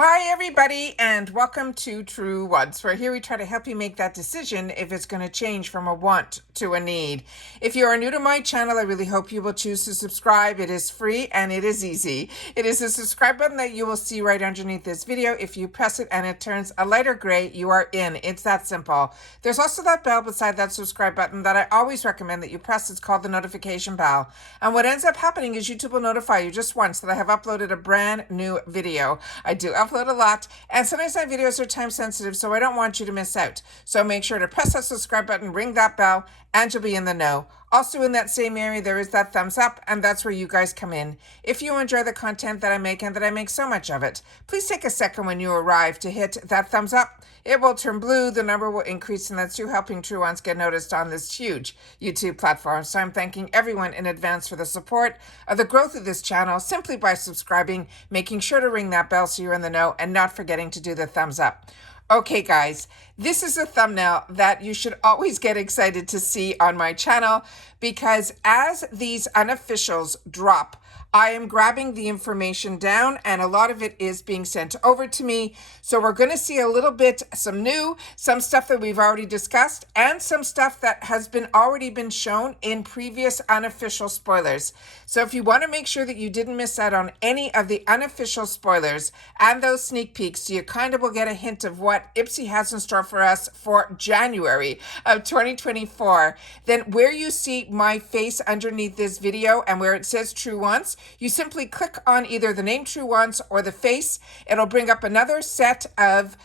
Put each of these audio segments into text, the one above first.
Hi everybody and welcome to Truewants, where here we try to help you make that decision if it's going to change from a want to a need. If you are new to my channel, I really hope you will choose to subscribe. It is free and it is easy. It is a subscribe button that you will see right underneath this video. If you press it and it turns a lighter gray, you are in. It's that simple. There's also that bell beside that subscribe button that I always recommend that you press. It's called the notification bell. And what ends up happening is YouTube will notify you just once that I have uploaded a brand new video. I do upload a lot, and sometimes my videos are time sensitive, so I don't want you to miss out. So make sure to press that subscribe button, ring that bell, and you'll be in the know. Also in that same area, there is that thumbs up, and that's where you guys come in. If you enjoy the content that I make and that I make so much of it, please take a second when you arrive to hit that thumbs up. It will turn blue, the number will increase, and that's you helping Truewants get noticed on this huge YouTube platform. So I'm thanking everyone in advance for the support of the growth of this channel simply by subscribing, making sure to ring that bell so you're in the know, and not forgetting to do the thumbs up. Okay, guys, this is a thumbnail that you should always get excited to see on my channel, because as these unofficials drop, I am grabbing the information down and a lot of it is being sent over to me. So we're going to see a little bit, some new, some stuff that we've already discussed, and some stuff that has already been shown in previous unofficial spoilers. So if you want to make sure that you didn't miss out on any of the unofficial spoilers and those sneak peeks, so you kind of will get a hint of what IPSY has in store for us for January of 2024, then where you see my face underneath this video and where it says Truewants, you simply click on either the name Truewants or the face. It'll bring up another set of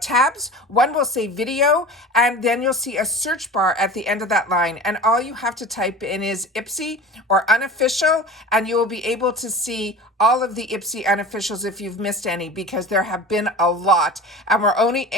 tabs. One will say video, and then you'll see a search bar at the end of that line, and all you have to type in is IPSY or unofficial, and you will be able to see all of the IPSY unofficials if you've missed any, because there have been a lot, and we're only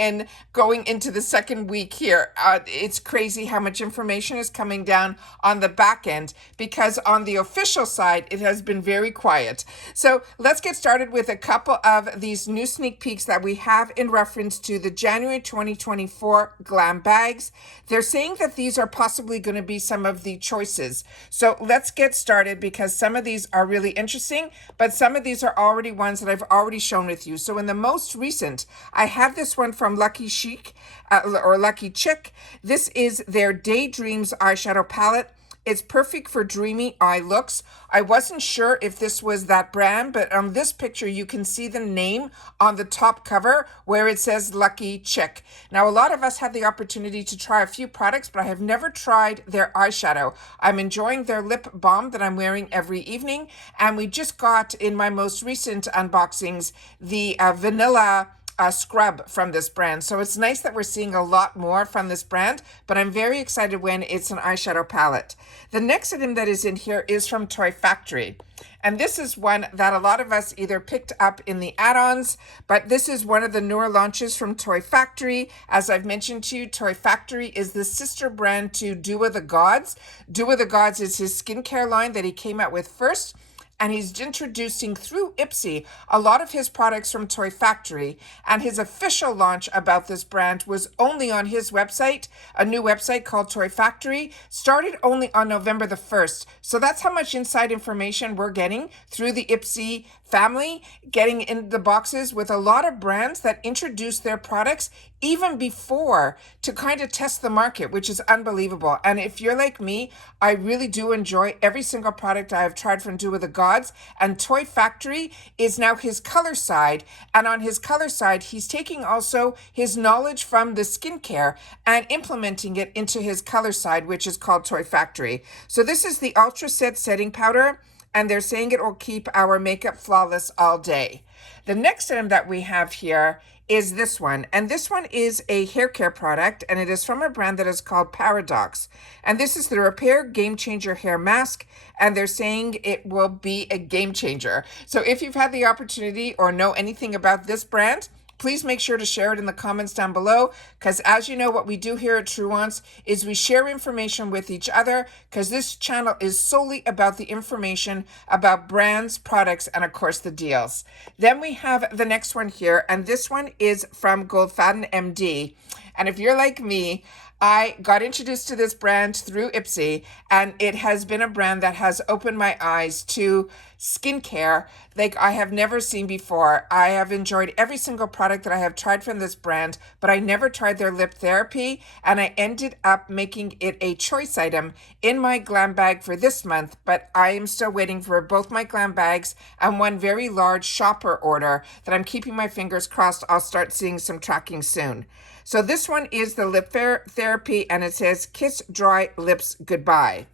going into the second week here. It's crazy how much information is coming down on the back end, because on the official side it has been very quiet. So let's get started with a couple of these new sneak peeks that we have in reference to the January 2024 GlamBags. They're saying that these are possibly going to be some of the choices. So let's get started, because some of these are really interesting, but some of these are already ones that I've already shown with you. So in the most recent, I have this one from Lucky Chic or Lucky Chick. This is their Daydreams eyeshadow palette. It's perfect for dreamy eye looks. I wasn't sure if this was that brand, but on this picture, you can see the name on the top cover where it says Lucky Chick. Now, a lot of us had the opportunity to try a few products, but I have never tried their eyeshadow. I'm enjoying their lip balm that I'm wearing every evening. And we just got, in my most recent unboxings, the vanilla scrub from this brand. So it's nice that we're seeing a lot more from this brand, but I'm very excited when it's an eyeshadow palette. The next item that is in here is from Toy Factory. And this is one that a lot of us either picked up in the add-ons, but this is one of the newer launches from Toy Factory. As I've mentioned to you, Toy Factory is the sister brand to Do With The Gods. Do With The Gods is his skincare line that he came out with first, and he's introducing through IPSY a lot of his products from Toy Factory, and his official launch about this brand was only on his website, a new website called Toy Factory, started only on November the 1st. So that's how much inside information we're getting through the IPSY family, getting in the boxes with a lot of brands that introduce their products even before to kind of test the market, which is unbelievable. And if you're like me, I really do enjoy every single product I have tried from Do With The Gods, and Toy Factory is now his color side. And on his color side, he's taking also his knowledge from the skincare and implementing it into his color side, which is called Toy Factory. So this is the Ultra Set Setting Powder, and they're saying it will keep our makeup flawless all day. The next item that we have here is this one, and this one is a hair care product, and it is from a brand that is called Paradox, and this is the Repair Game Changer Hair Mask, and they're saying it will be a game changer. So if you've had the opportunity or know anything about this brand, please make sure to share it in the comments down below, because as you know, what we do here at Truewants is we share information with each other, because this channel is solely about the information about brands, products, and of course the deals. Then we have the next one here, and this one is from Goldfaden MD. And if you're like me, I got introduced to this brand through IPSY, and it has been a brand that has opened my eyes to skincare like I have never seen before. I have enjoyed every single product that I have tried from this brand, but I never tried their lip therapy, and I ended up making it a choice item in my GlamBag for this month, but I am still waiting for both my GlamBags and one very large shopper order that I'm keeping my fingers crossed I'll start seeing some tracking soon. So this one is the lip therapy, and it says Kiss Dry Lips Goodbye.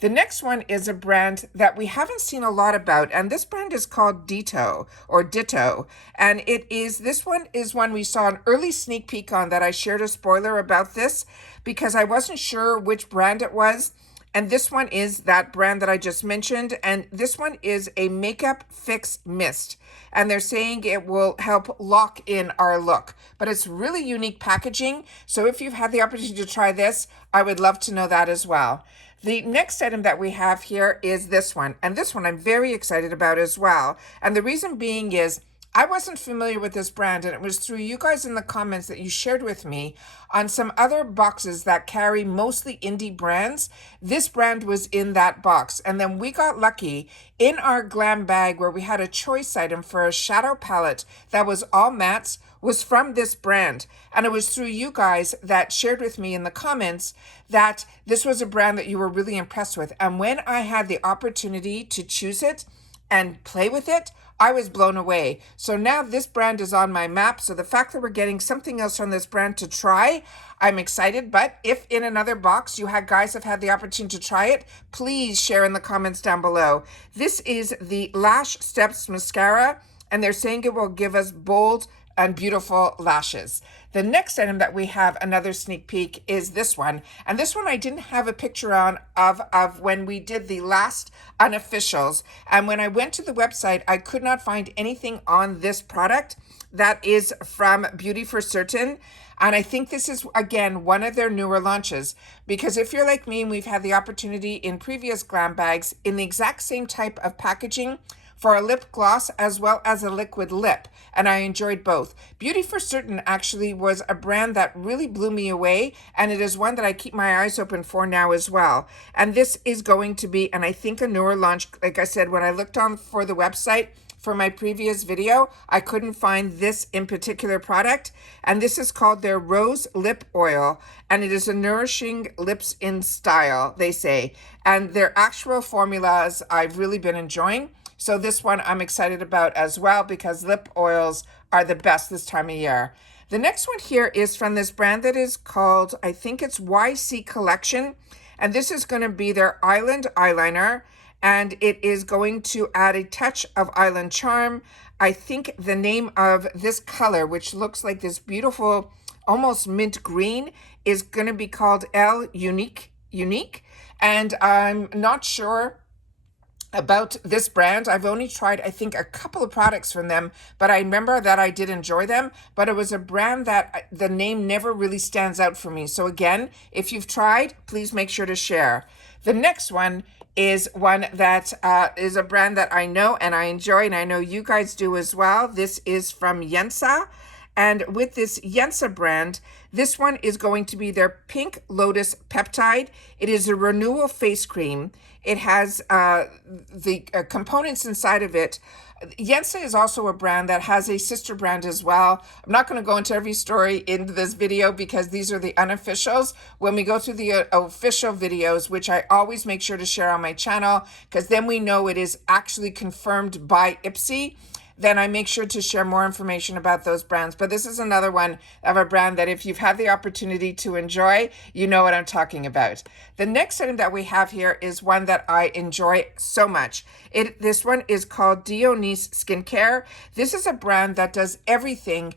The next one is a brand that we haven't seen a lot about, and this brand is called Ditto. And this one is one we saw an early sneak peek on that I shared a spoiler about this because I wasn't sure which brand it was. And this one is that brand that I just mentioned. And this one is a makeup fix mist. And they're saying it will help lock in our look. But it's really unique packaging. So if you've had the opportunity to try this, I would love to know that as well. The next item that we have here is this one. And this one I'm very excited about as well. And the reason being is I wasn't familiar with this brand, and it was through you guys in the comments that you shared with me on some other boxes that carry mostly indie brands. This brand was in that box. And then we got lucky in our GlamBag where we had a choice item for a shadow palette that was all mattes, was from this brand. And it was through you guys that shared with me in the comments that this was a brand that you were really impressed with. And when I had the opportunity to choose it and play with it, I was blown away. So now this brand is on my map. So the fact that we're getting something else from this brand to try, I'm excited. But if in another box you guys have had the opportunity to try it, please share in the comments down below. This is the Lash Steps Mascara, and they're saying it will give us bold and beautiful lashes. The next item that we have another sneak peek is this one. And this one I didn't have a picture of when we did the last unofficials. And when I went to the website, I could not find anything on this product that is from Beauty for Certain. And I think this is, again, one of their newer launches. Because if you're like me and we've had the opportunity in previous GlamBags in the exact same type of packaging for a lip gloss as well as a liquid lip, and I enjoyed both. Beauty for Certain actually was a brand that really blew me away, and it is one that I keep my eyes open for now as well. And this is going to be, and I think a newer launch. Like I said, when I looked on for the website for my previous video, I couldn't find this in particular product, and this is called their Rose Lip Oil, and it is a nourishing lips in style, they say. And their actual formulas I've really been enjoying. So this one I'm excited about as well because lip oils are the best this time of year. The next one here is from this brand that is called, I think it's YC Collection. And this is going to be their Island Eyeliner. And it is going to add a touch of Island Charm. I think the name of this color, which looks like this beautiful, almost mint green, is going to be called El Unique. And I'm not sure about this brand. I've only tried, I think, a couple of products from them, but I remember that I did enjoy them, but it was a brand that the name never really stands out for me. So again, if you've tried, please make sure to share. The next one is one that is a brand that I know and I enjoy, and I know you guys do as well. This is from Yensa. And with this Yensa brand, this one is going to be their Pink Lotus Peptide. It is a renewal face cream. It has the components inside of it. Yensa is also a brand that has a sister brand as well. I'm not going to go into every story in this video because these are the unofficials. When we go through the official videos, which I always make sure to share on my channel, because then we know it is actually confirmed by IPSY, then I make sure to share more information about those brands. But this is another one of a brand that if you've had the opportunity to enjoy, you know what I'm talking about. The next item that we have here is one that I enjoy so much. This one is called Dionys Skincare. This is a brand that does everything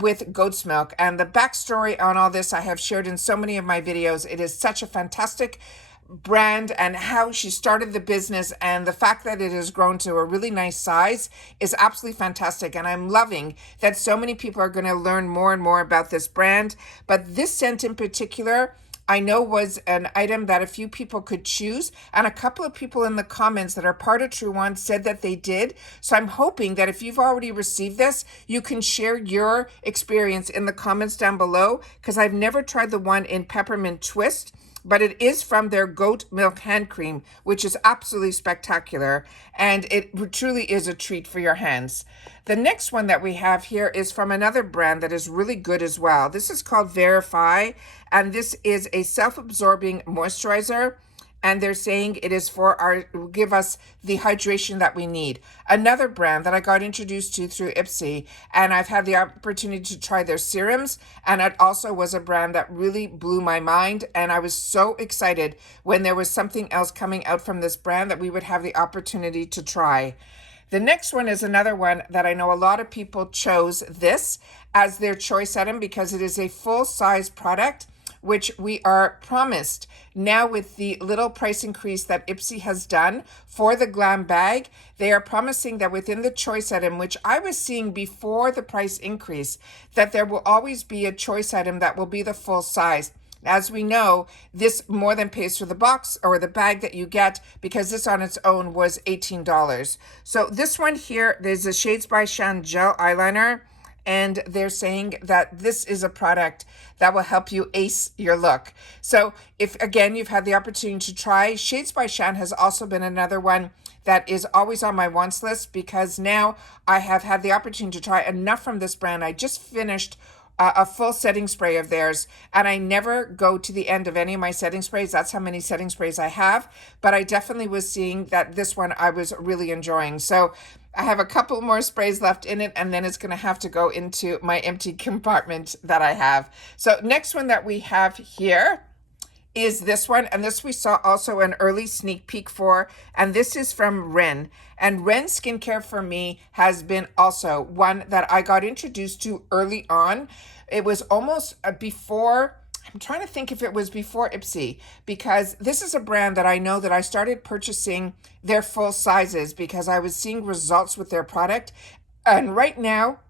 with goat's milk. And the backstory on all this I have shared in so many of my videos. It is such a fantastic brand, and how she started the business and the fact that it has grown to a really nice size is absolutely fantastic. And I'm loving that so many people are going to learn more and more about this brand. But this scent in particular, I know was an item that a few people could choose, and a couple of people in the comments that are part of Truewants said that they did. So I'm hoping that if you've already received this, you can share your experience in the comments down below, because I've never tried the one in peppermint twist, but it is from their goat milk hand cream, which is absolutely spectacular, and it truly is a treat for your hands. The next one that we have here is from another brand that is really good as well. This is called Verify, and this is a self-absorbing moisturizer, and they're saying it is for give us the hydration that we need. Another brand that I got introduced to through IPSY, and I've had the opportunity to try their serums, and it also was a brand that really blew my mind, and I was so excited when there was something else coming out from this brand that we would have the opportunity to try. The next one is another one that I know a lot of people chose this as their choice item because it is a full-size product, which we are promised now with the little price increase that IPSY has done for the GlamBag. They are promising that within the choice item, which I was seeing before the price increase, that there will always be a choice item that will be the full size. As we know, this more than pays for the box or the bag that you get, because this on its own was $18. So this one here, there's a Shades by Shan gel eyeliner, and they're saying that this is a product that will help you ace your look. So if, again, you've had the opportunity to try, Shades by Shan has also been another one that is always on my wants list, because now I have had the opportunity to try enough from this brand. I just finished a full setting spray of theirs, and I never go to the end of any of my setting sprays. That's how many setting sprays I have, but I definitely was seeing that this one I was really enjoying. So I have a couple more sprays left in it, and then it's going to have to go into my empty compartment that I have. So next one that we have here is this one, and this we saw also an early sneak peek for, and this is from Ren. And Ren skincare for me has been also one that I got introduced to early on. It was almost before, I'm trying to think if it was before IPSY, because this is a brand that I know that I started purchasing their full sizes because I was seeing results with their product. And right now,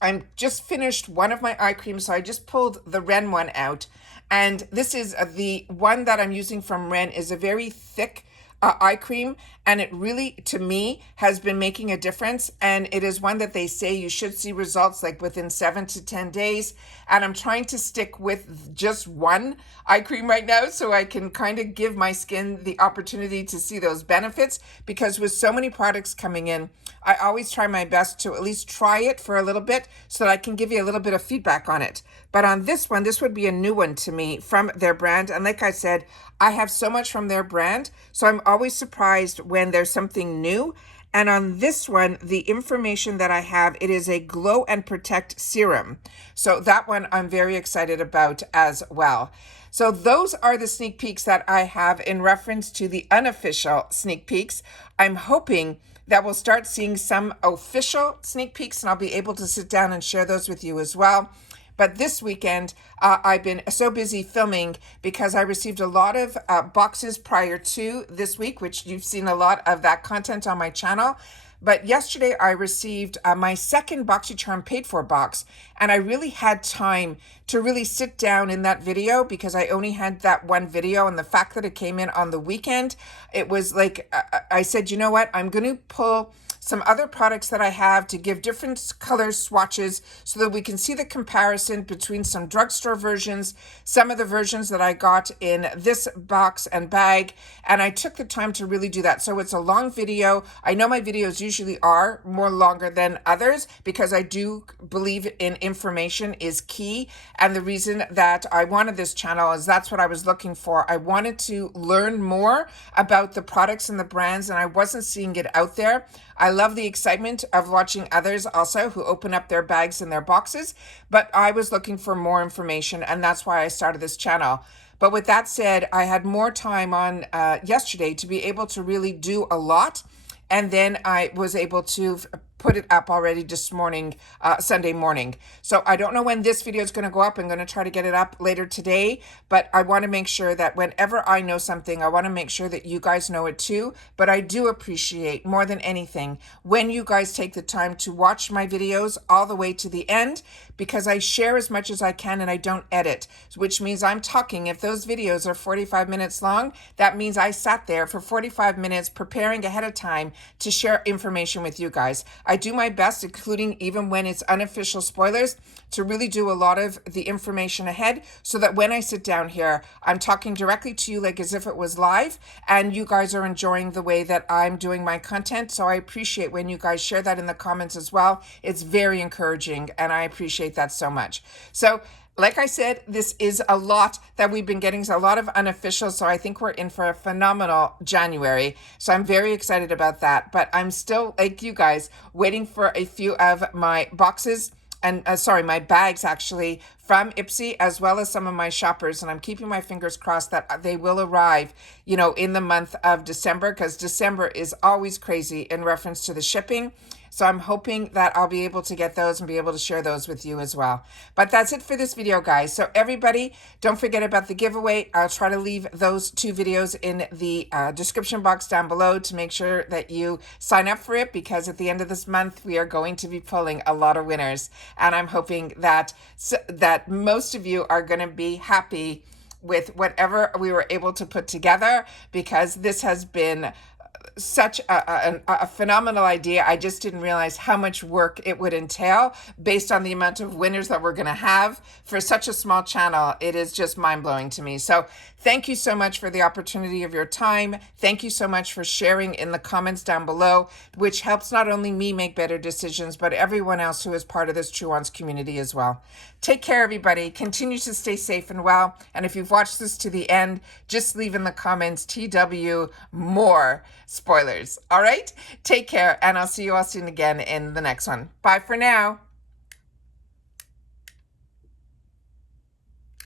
I'm just finished one of my eye creams, so I just pulled the Ren one out. And this is the one that I'm using from Ren is a very thick eye cream, and it really, to me, has been making a difference. And it is one that they say you should see results like within 7 to 10 days. And I'm trying to stick with just one eye cream right now so I can kind of give my skin the opportunity to see those benefits, because with so many products coming in, I always try my best to at least try it for a little bit so that I can give you a little bit of feedback on it. But on this one, this would be a new one to me from their brand. And like I said, I have so much from their brand, so I'm always surprised when there's something new. And on this one, the information that I have, it is a Glow and Protect Serum. So that one I'm very excited about as well. So those are the sneak peeks that I have in reference to the unofficial sneak peeks. I'm hoping that we'll start seeing some official sneak peeks, and I'll be able to sit down and share those with you as well. But this weekend, I've been so busy filming because I received a lot of boxes prior to this week, which you've seen a lot of that content on my channel. But yesterday I received my second BoxyCharm paid for box, and I really had time to really sit down in that video because I only had that one video, and the fact that it came in on the weekend, it was like, I said, you know what, I'm going to pull some other products that I have to give different color swatches so that we can see the comparison between some drugstore versions, some of the versions that I got in this box and bag, and I took the time to really do that. So it's a long video. I know my videos usually are more longer than others because I do believe in information is key, and the reason that I wanted this channel is that's what I was looking for. I wanted to learn more about the products and the brands, and I wasn't seeing it out there. I love the excitement of watching others also who open up their bags and their boxes, but I was looking for more information, and that's why I started this channel. But with that said, I had more time on yesterday to be able to really do a lot, and then I was able to put it up already this morning, Sunday morning. So I don't know when this video is going to go up. I'm going to try to get it up later today, but I want to make sure that whenever I know something, I want to make sure that you guys know it too. But I do appreciate more than anything when you guys take the time to watch my videos all the way to the end, because I share as much as I can and I don't edit, which means I'm talking. If those videos are 45 minutes long, that means I sat there for 45 minutes preparing ahead of time to share information with you guys. I do my best, including even when it's unofficial spoilers, to really do a lot of the information ahead so that when I sit down here, I'm talking directly to you like as if it was live, and you guys are enjoying the way that I'm doing my content. So I appreciate when you guys share that in the comments as well. It's very encouraging and I appreciate that so much. So like I said, this is a lot that we've been getting, a lot of unofficial. So I think we're in for a phenomenal January. So I'm very excited about that. But I'm still, like you guys, waiting for a few of my boxes and my bags actually from IPSY, as well as some of my shoppers. And I'm keeping my fingers crossed that they will arrive, in the month of December, because December is always crazy in reference to the shipping. So I'm hoping that I'll be able to get those and be able to share those with you as well. But that's it for this video, guys. So everybody, don't forget about the giveaway. I'll try to leave those 2 videos in the description box down below to make sure that you sign up for it, because at the end of this month, we are going to be pulling a lot of winners. And I'm hoping that most of you are going to be happy with whatever we were able to put together, because this has been such a phenomenal idea. I just didn't realize how much work it would entail based on the amount of winners that we're going to have for such a small channel. It is just mind-blowing to me. So thank you so much for the opportunity of your time. Thank you so much for sharing in the comments down below, which helps not only me make better decisions, but everyone else who is part of this Truewants community as well. Take care, everybody. Continue to stay safe and well. And if you've watched this to the end, just leave in the comments TW more spoilers. All right? Take care, and I'll see you all soon again in the next one. Bye for now.